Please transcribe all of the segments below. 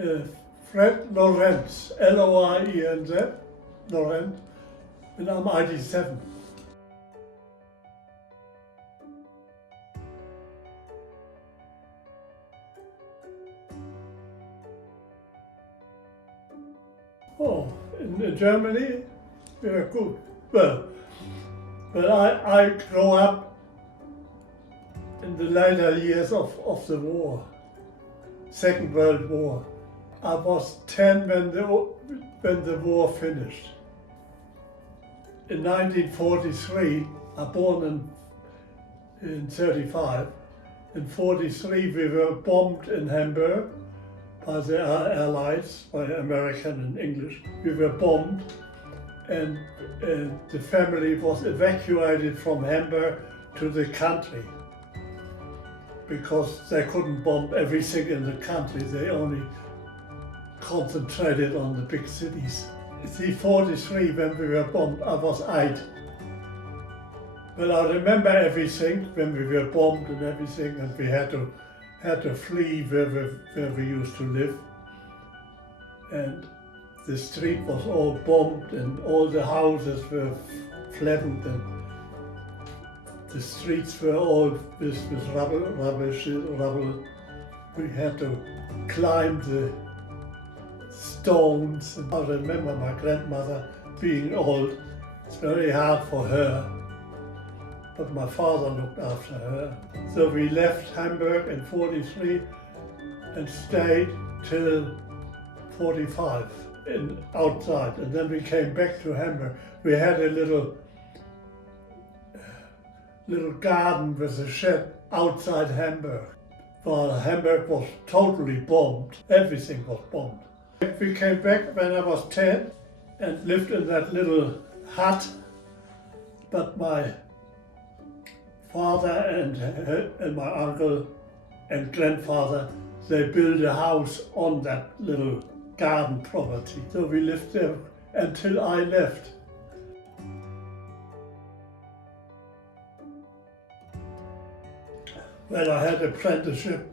uh, Fred Lorenz, Lorenz, Lorenz, and I'm 87. Oh, in Germany, we were good. Well, but I grew up in the later years of the war, Second World War. I was 10 when the war finished. In 1943, I born in 35. In 43, we were bombed in Hamburg by the Allies, by American and English. We were bombed, and the family was evacuated from Hamburg to the country because they couldn't bomb everything in the country. They only concentrated on the big cities. See, 43, when we were bombed, I was 8. But I remember everything when we were bombed and everything, and we had to flee where we used to live. And the street was all bombed, and all the houses were flattened, and the streets were all with rubble. We had to climb the stones. And I remember my grandmother being old. It's very hard for her, but my father looked after her. So we left Hamburg in 43 and stayed till 45 outside, and then we came back to Hamburg. We had a little garden with a shed outside Hamburg. While Hamburg was totally bombed, everything was bombed. We came back when I was 10 and lived in that little hut, but my father and my uncle and grandfather, they built a house on that little garden property. So we lived there until I left. When I had an apprenticeship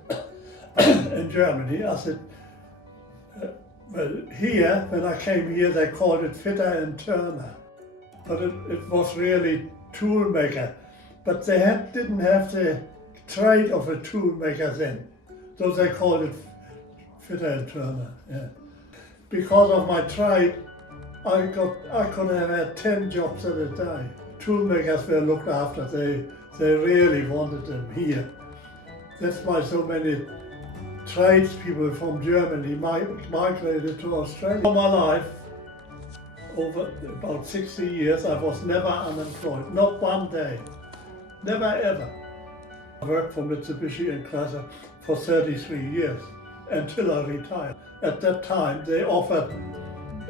in Germany, I said, well, here, when I came here, they called it fitter and turner. But it was really tool maker. But they didn't have the trade of a tool maker then. So they called it fitter and turner. Yeah. Because of my trade, I could have had 10 jobs at a day. Tool makers were looked after. They really wanted them here. That's why so many tradespeople from Germany migrated to Australia. All my life, over about 60 years, I was never unemployed, not one day, never ever. I worked for Mitsubishi and Chrysler for 33 years until I retired. At that time, they offered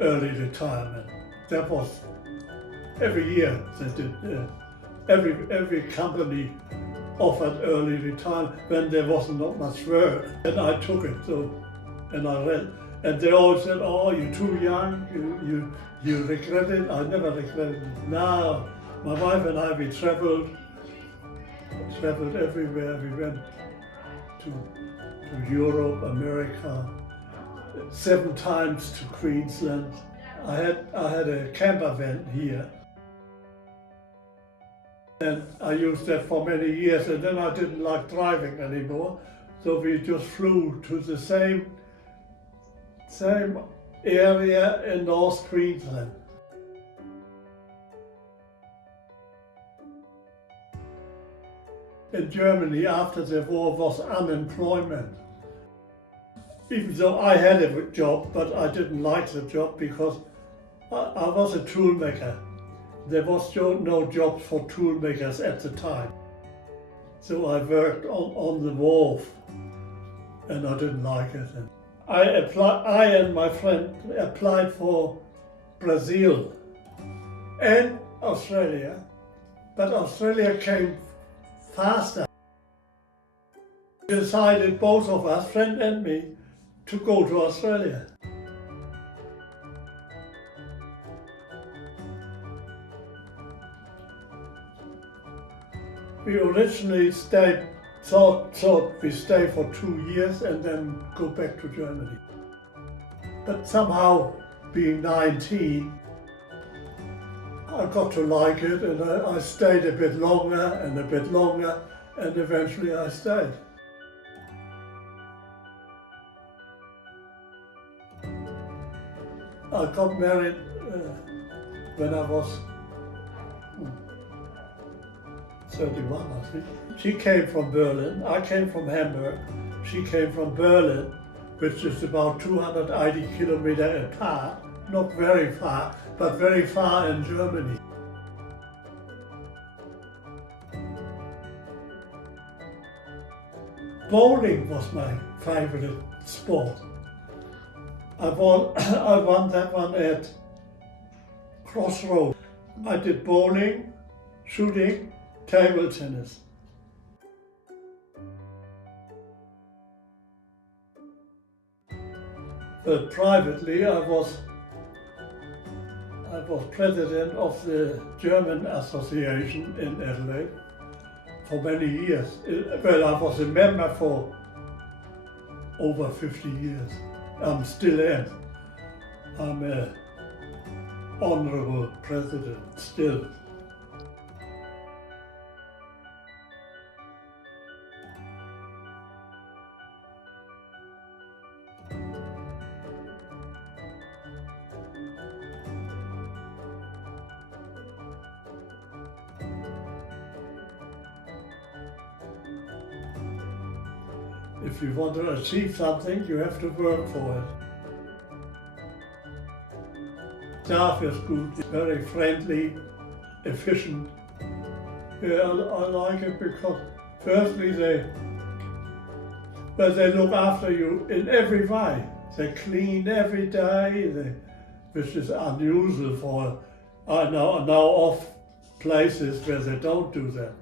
early retirement. That was every year they did. Every company offered early retirement when there wasn't not much work, and I took it. So, and I read, and they all said, "Oh, you're too young. You regret it." I never regretted it. Now, my wife and I, we traveled everywhere. We went to Europe, America, 7 times to Queensland. I had a camper van here. And I used that for many years, and then I didn't like driving anymore, so we just flew to the same area in North Queensland. In Germany, after the war, was unemployment. Even though I had a job, but I didn't like the job because I was a tool maker. There was no jobs for tool makers at the time. So I worked on the wharf, and I didn't like it. And I and my friend applied for Brazil and Australia, but Australia came faster. We decided, both of us, friend and me, to go to Australia. We originally thought we stay for 2 years and then go back to Germany. But somehow, being 19, I got to like it, and I stayed a bit longer, and eventually I stayed. I got married when I was 31, I think. She came from Berlin, I came from Hamburg. She came from Berlin, which is about 280 kilometers apart. Not very far, but very far in Germany. Bowling was my favorite sport. I won that one at Crossroads. I did bowling, shooting, table tennis. But privately, I was president of the German Association in Adelaide for many years. Well, I was a member for over 50 years. I'm still am. I'm an honorable president still. If you want to achieve something, you have to work for it. Staff is good, very friendly, efficient. Yeah, I like it because firstly they look after you in every way. They clean every day, which is unusual for I know of places where they don't do that.